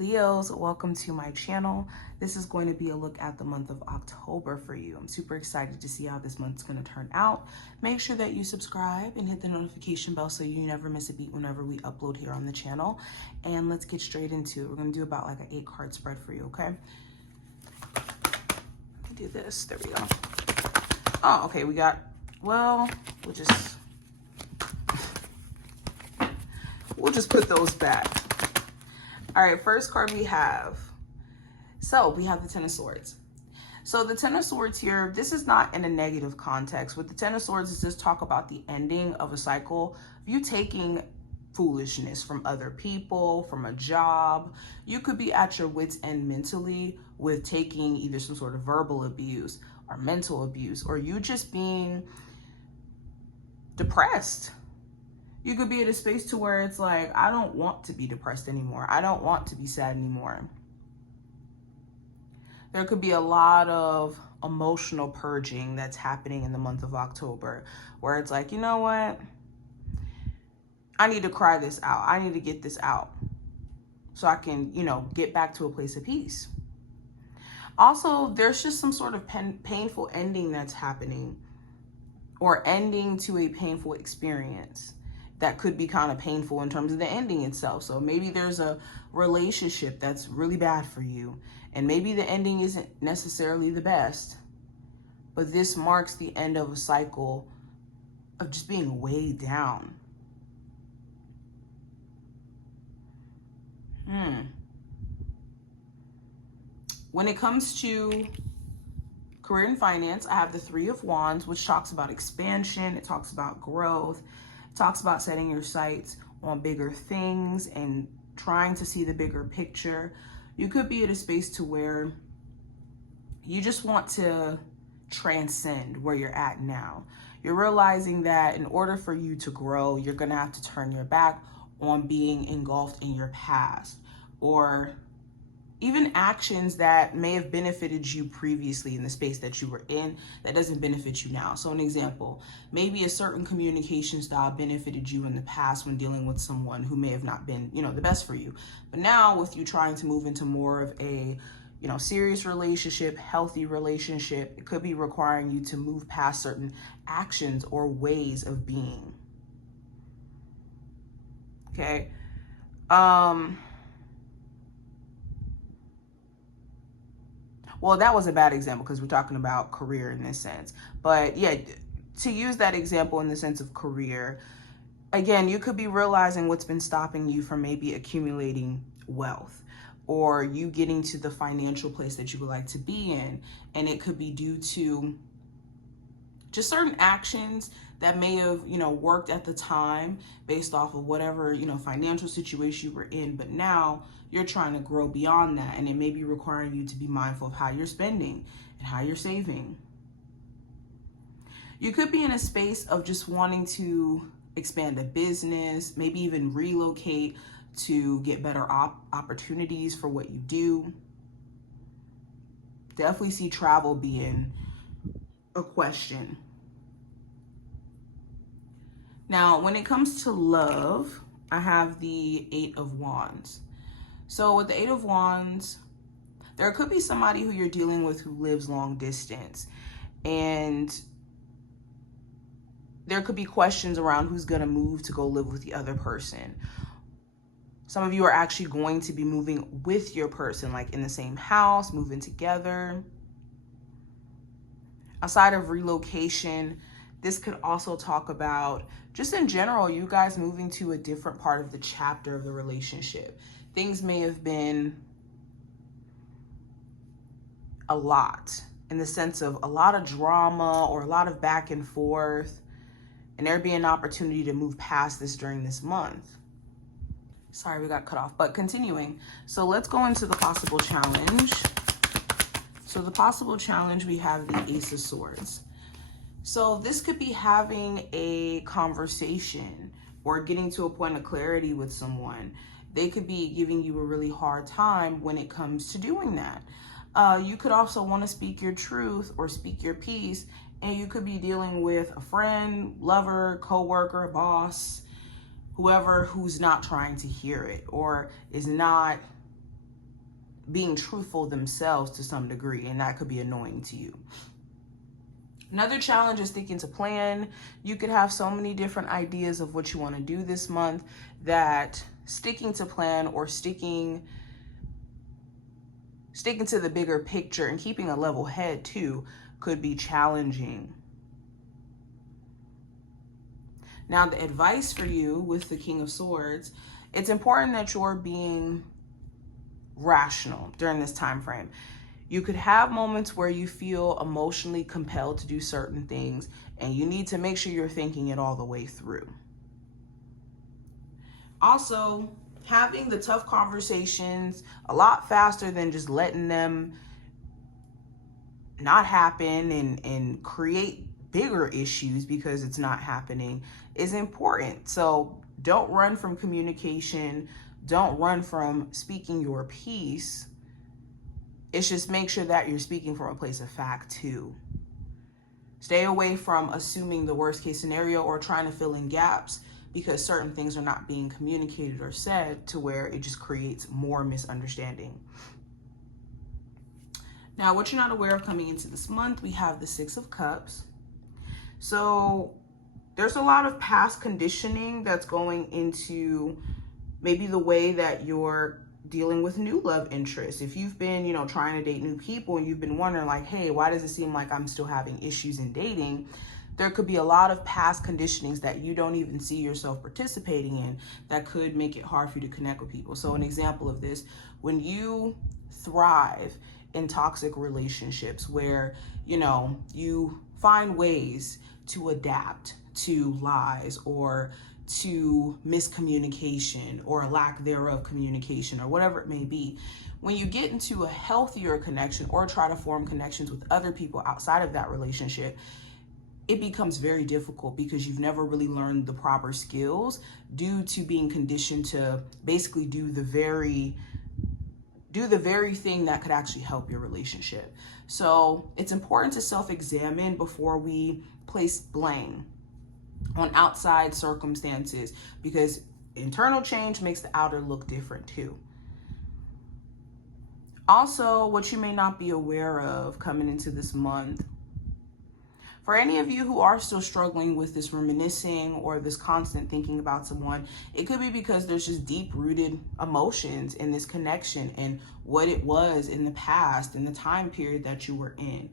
Leos, welcome to my channel. This is going to be a look at the month of October for you. I'm super excited to see how this month's going to turn out. Make sure that you subscribe and hit the notification bell so you never miss a beat whenever we upload here on the channel. And let's get straight into it. We're going to do about like an 8-card spread for you, okay? Do this. There we go. Oh, okay. We got, well, we'll just put those back. All right, first card we have. So we have the Ten of Swords. So the Ten of Swords here, this is not in a negative context. With the Ten of Swords, it's just talk about the ending of a cycle. You taking foolishness from other people, from a job. You could be at your wit's end mentally with taking either some sort of verbal abuse or mental abuse, or you just being depressed. You could be at a space to where it's like, I don't want to be depressed anymore. I don't want to be sad anymore. There could be a lot of emotional purging that's happening in the month of October, where it's like, you know what? I need to cry this out. I need to get this out so I can, get back to a place of peace. Also, there's just some sort of painful ending that's happening, or ending to a painful experience that could be kind of painful in terms of the ending itself. So maybe there's a relationship that's really bad for you, and maybe the ending isn't necessarily the best, but this marks the end of a cycle of just being weighed down. When it comes to career and finance, I have the Three of Wands, which talks about expansion. It talks about growth. It talks about setting your sights on bigger things and trying to see the bigger picture. You could be at a space to where you just want to transcend where you're at now. You're realizing that in order for you to grow, you're going to have to turn your back on being engulfed in your past, or even actions that may have benefited you previously in the space that you were in that doesn't benefit you now. So an example, maybe a certain communication style benefited you in the past when dealing with someone who may have not been, the best for you. But now with you trying to move into more of a, serious relationship, healthy relationship, it could be requiring you to move past certain actions or ways of being. Okay. Well, that was a bad example because we're talking about career in this sense. But yeah, to use that example in the sense of career, again, you could be realizing what's been stopping you from maybe accumulating wealth, or you getting to the financial place that you would like to be in. And it could be due to just certain actions that may have, worked at the time based off of whatever, financial situation you were in. But now you're trying to grow beyond that, and it may be requiring you to be mindful of how you're spending and how you're saving. You could be in a space of just wanting to expand a business, maybe even relocate to get better opportunities for what you do. Definitely see travel being a question. Now, when it comes to love, I have the Eight of Wands. So with the Eight of Wands, there could be somebody who you're dealing with who lives long distance, and there could be questions around who's going to move to go live with the other person. Some of you are actually going to be moving with your person, like in the same house, moving together. Outside of relocation, this could also talk about, just in general, you guys moving to a different part of the chapter of the relationship. Things may have been a lot, in the sense of a lot of drama or a lot of back and forth, and there'd be an opportunity to move past this during this month. Sorry, we got cut off, but continuing. So let's go into the possible challenge. So the possible challenge, we have the Ace of Swords. So this could be having a conversation or getting to a point of clarity with someone. They could be giving you a really hard time when it comes to doing that. You could also want to speak your truth or speak your piece, and you could be dealing with a friend, lover, coworker, boss, whoever who's not trying to hear it or is not being truthful themselves to some degree, and that could be annoying to you. Another challenge is sticking to plan. You could have so many different ideas of what you want to do this month that sticking to plan or sticking to the bigger picture and keeping a level head too could be challenging. Now, the advice for you with the King of Swords, it's important that you're being rational during this time frame. You could have moments where you feel emotionally compelled to do certain things, and you need to make sure you're thinking it all the way through. Also, having the tough conversations a lot faster than just letting them not happen and create bigger issues because it's not happening is important. So don't run from communication. Don't run from speaking your piece. It's just make sure that you're speaking from a place of fact too. Stay away from assuming the worst case scenario or trying to fill in gaps because certain things are not being communicated or said to where it just creates more misunderstanding. Now, what you're not aware of coming into this month, we have the Six of Cups. So there's a lot of past conditioning that's going into maybe the way that you're dealing with new love interests. If you've been, trying to date new people and you've been wondering like, hey, why does it seem like I'm still having issues in dating? There could be a lot of past conditionings that you don't even see yourself participating in that could make it hard for you to connect with people. So an example of this, when you thrive in toxic relationships where, you find ways to adapt to lies or to miscommunication or a lack thereof communication or whatever it may be, when you get into a healthier connection or try to form connections with other people outside of that relationship, it becomes very difficult because you've never really learned the proper skills due to being conditioned to basically do the very thing that could actually help your relationship. So it's important to self-examine before we place blame on outside circumstances because internal change makes the outer look different too. Also, what you may not be aware of coming into this month, for any of you who are still struggling with this reminiscing or this constant thinking about someone, it could be because there's just deep-rooted emotions in this connection and what it was in the past and the time period that you were in.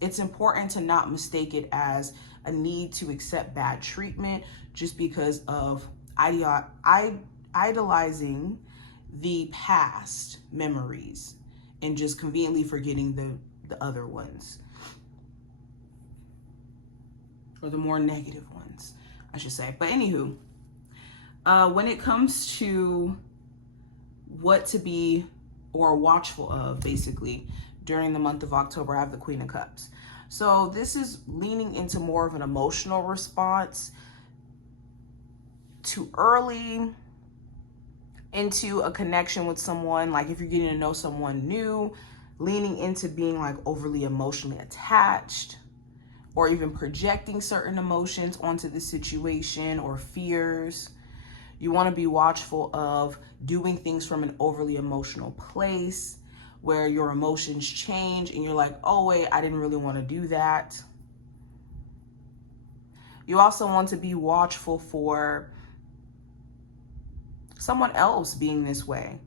It's important to not mistake it as a need to accept bad treatment just because of idolizing the past memories and just conveniently forgetting the other ones. Or the more negative ones, I should say. But anywho, when it comes to what to be or watchful of, basically, during the month of October, I have the Queen of Cups. So this is leaning into more of an emotional response too early into a connection with someone. Like if you're getting to know someone new, leaning into being like overly emotionally attached, or even projecting certain emotions onto the situation or fears. You want to be watchful of doing things from an overly emotional place where your emotions change and you're like, oh wait, I didn't really want to do that. You also want to be watchful for someone else being this way.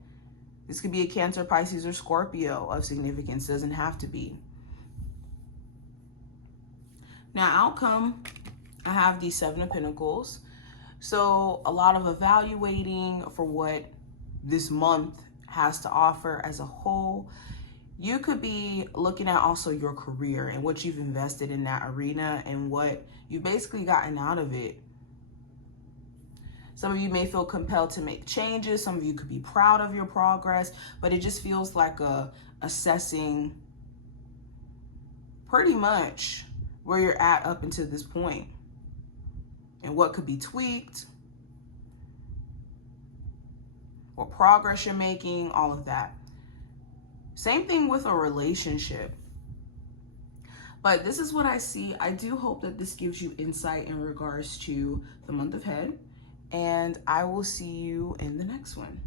This could be a Cancer, Pisces, or Scorpio of significance. Doesn't have to be. Now, outcome, I have the Seven of Pentacles. So a lot of evaluating for what this month has to offer as a whole. You could be looking at also your career and what you've invested in that arena and what you've basically gotten out of it. Some of you may feel compelled to make changes. Some of you could be proud of your progress, but it just feels like assessing pretty much where you're at up until this point and what could be tweaked or progress you're making, all of that. Same thing with a relationship. But this is what I see. I do hope that this gives you insight in regards to the month ahead, and I will see you in the next one.